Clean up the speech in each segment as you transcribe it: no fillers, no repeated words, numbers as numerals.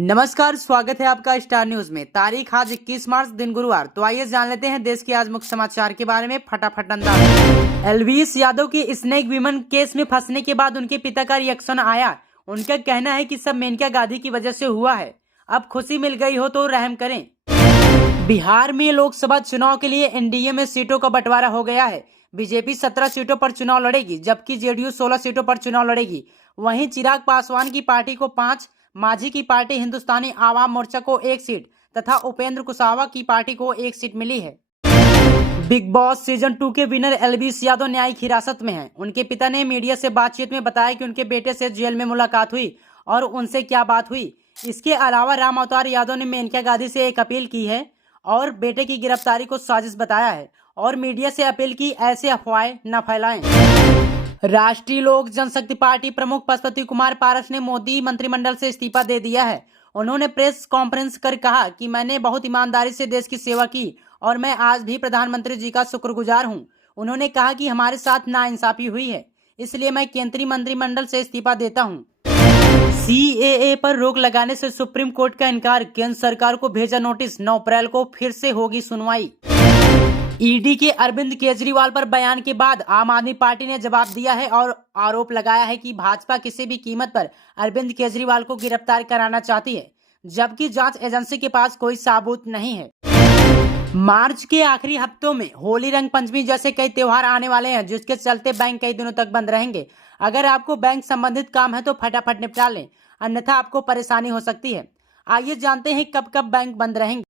नमस्कार, स्वागत है आपका स्टार न्यूज में। तारीख आज 21 मार्च दिन गुरुवार। तो आइए जान लेते हैं देश के आज मुख्य समाचार के बारे में फटाफट अंदाज। एलवीस यादव की स्नेक विमन केस में फंसने के बाद उनके पिता का रिएक्शन आया। उनका कहना है कि सब मेनका गांधी की वजह से हुआ है। अब खुशी मिल गई हो तो रहम करें। बिहार में लोकसभा चुनाव के लिए एनडीए में सीटों का बंटवारा हो गया है। बीजेपी 17 सीटों पर चुनाव लड़ेगी, जबकि जेडीयू 16 सीटों पर चुनाव लड़ेगी। वहीं चिराग पासवान की पार्टी को 5, मांझी की पार्टी हिंदुस्तानी आवाम मोर्चा को 1 सीट तथा उपेंद्र कुशवाहा की पार्टी को 1 सीट मिली है। बिग बॉस सीजन 2 के विनर एलवीस यादव न्यायिक हिरासत में हैं। उनके पिता ने मीडिया से बातचीत में बताया कि उनके बेटे से जेल में मुलाकात हुई और उनसे क्या बात हुई। इसके अलावा राम अवतार यादव ने मेनका गांधी से एक अपील की है और बेटे की गिरफ्तारी को साजिश बताया है और मीडिया से अपील की ऐसे अफवाहें न फैलाएं। राष्ट्रीय लोक जनशक्ति पार्टी प्रमुख पशुपति कुमार पारस ने मोदी मंत्रिमंडल से इस्तीफा दे दिया है। उन्होंने प्रेस कॉन्फ्रेंस कर कहा कि मैंने बहुत ईमानदारी से देश की सेवा की और मैं आज भी प्रधानमंत्री जी का शुक्रगुजार हूं। उन्होंने कहा कि हमारे साथ नाइंसाफी हुई है, इसलिए मैं केंद्रीय मंत्रिमंडल से इस्तीफा देता हूं। सीएए पर रोक लगाने से सुप्रीम कोर्ट का इनकार, केंद्र सरकार को भेजा नोटिस। 9 अप्रैल को फिर से होगी सुनवाई। ईडी के अरविंद केजरीवाल पर बयान के बाद आम आदमी पार्टी ने जवाब दिया है और आरोप लगाया है कि भाजपा किसी भी कीमत पर अरविंद केजरीवाल को गिरफ्तार कराना चाहती है, जबकि जांच एजेंसी के पास कोई सबूत नहीं है। मार्च के आखिरी हफ्तों में होली, रंग पंचमी जैसे कई त्योहार आने वाले हैं, जिसके चलते बैंक कई दिनों तक बंद रहेंगे। अगर आपको बैंक संबंधित काम है तो फटाफट निपटा लें, अन्यथा आपको परेशानी हो सकती है। आइए जानते हैं कब कब बैंक बंद रहेंगे।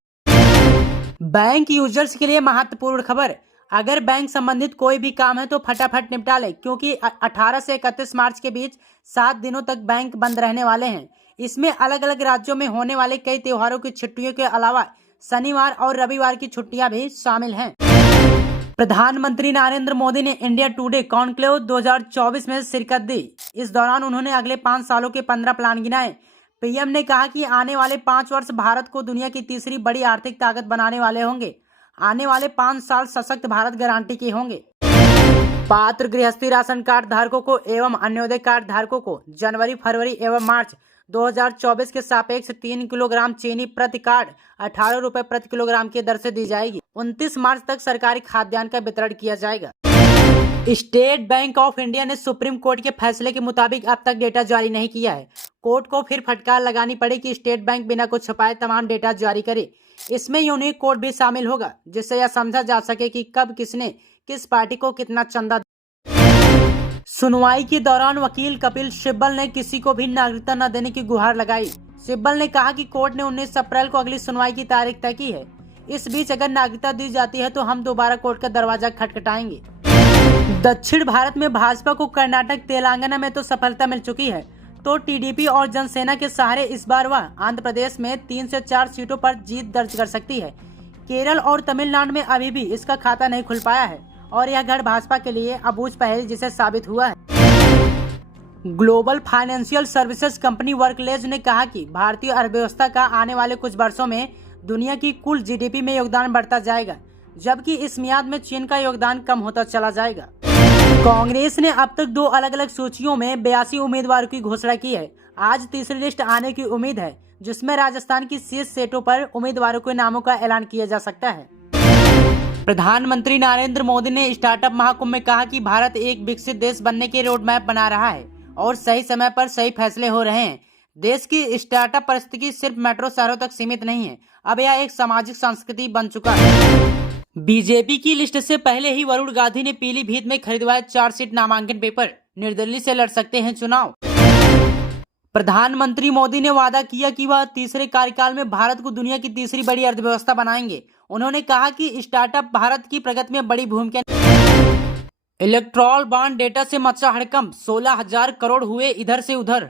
बैंक यूजर्स के लिए महत्वपूर्ण खबर, अगर बैंक संबंधित कोई भी काम है तो फटाफट निपटा लें, क्योंकि 18 से 31 मार्च के बीच 7 दिनों तक बैंक बंद रहने वाले हैं। इसमें अलग अलग राज्यों में होने वाले कई त्योहारों की छुट्टियों के अलावा शनिवार और रविवार की छुट्टियां भी शामिल हैं। प्रधानमंत्री नरेंद्र मोदी ने इंडिया टुडे कॉन्क्लेव 2024 में शिरकत दी। इस दौरान उन्होंने अगले 5 सालों के 15 प्लान गिनाए। पीएम ने कहा कि आने वाले 5 वर्ष भारत को दुनिया की तीसरी बड़ी आर्थिक ताकत बनाने वाले होंगे। आने वाले 5 साल सशक्त भारत गारंटी के होंगे। पात्र गृहस्थी राशन कार्ड धारकों को एवं अन्योदय कार्ड धारकों को जनवरी, फरवरी एवं मार्च 2024 के सापेक्ष 3 किलोग्राम चीनी प्रति कार्ड 18 रुपए प्रति किलोग्राम की दर से दी जाएगी। 29 मार्च तक सरकारी खाद्यान्न का वितरण किया जाएगा। स्टेट बैंक ऑफ इंडिया ने सुप्रीम कोर्ट के फैसले के मुताबिक अब तक डेटा जारी नहीं किया है। कोर्ट को फिर फटकार लगानी पड़ी कि स्टेट बैंक बिना कुछ छुपाए तमाम डेटा जारी करे। इसमें यूनिक कोड भी शामिल होगा, जिससे यह समझा जा सके कि कब किसने किस पार्टी को कितना चंदा। सुनवाई के दौरान वकील कपिल सिब्बल ने किसी को भी नागरिकता न देने की गुहार लगाई। सिब्बल ने कहा कि कोर्ट ने 19 अप्रैल को अगली सुनवाई की तारीख तय की है। इस बीच अगर नागरिकता दी जाती है तो हम दोबारा कोर्ट का दरवाजा खटखटाएंगे। दक्षिण भारत में भाजपा को कर्नाटक, तेलंगाना में तो सफलता मिल चुकी है, तो टीडीपी और जनसेना के सहारे इस बार वह आंध्र प्रदेश में 3 से 4 सीटों पर जीत दर्ज कर सकती है। केरल और तमिलनाडु में अभी भी इसका खाता नहीं खुल पाया है और यह गढ़ भाजपा के लिए अबूझ पहेली जिसे साबित हुआ है। ग्लोबल फाइनेंशियल सर्विसेज कंपनी वर्कलेज ने कहा कि भारतीय अर्थव्यवस्था का आने वाले कुछ वर्षों में दुनिया की कुल जीडीपी में योगदान बढ़ता जाएगा, जबकि इस मियाद में चीन का योगदान कम होता चला जाएगा। कांग्रेस ने अब तक 2 अलग अलग सूचियों में 82 उम्मीदवारों की घोषणा की है। आज तीसरी लिस्ट आने की उम्मीद है, जिसमें राजस्थान की शीर्ष सीटों पर उम्मीदवारों के नामों का ऐलान किया जा सकता है। प्रधानमंत्री नरेंद्र मोदी ने स्टार्टअप महाकुंभ में कहा कि भारत एक विकसित देश बनने के रोड मैप बना रहा है और सही समय पर सही फैसले हो रहे हैं। देश की स्टार्टअप परिस्थिति सिर्फ मेट्रो शहरों तक सीमित नहीं है, अब यह एक सामाजिक संस्कृति बन चुका है। बीजेपी की लिस्ट से पहले ही वरुण गांधी ने पीलीभीत में खरीदवाए 4 सीट नामांकन पेपर, निर्दलीय से लड़ सकते हैं चुनाव। प्रधानमंत्री मोदी ने वादा किया कि वह तीसरे कार्यकाल में भारत को दुनिया की तीसरी बड़ी अर्थव्यवस्था बनाएंगे। उन्होंने कहा कि स्टार्टअप भारत की प्रगति में बड़ी भूमिका। इलेक्ट्रॉल बॉन्ड डेटा से मचा हड़कंप, 16,000 करोड़ हुए इधर से उधर।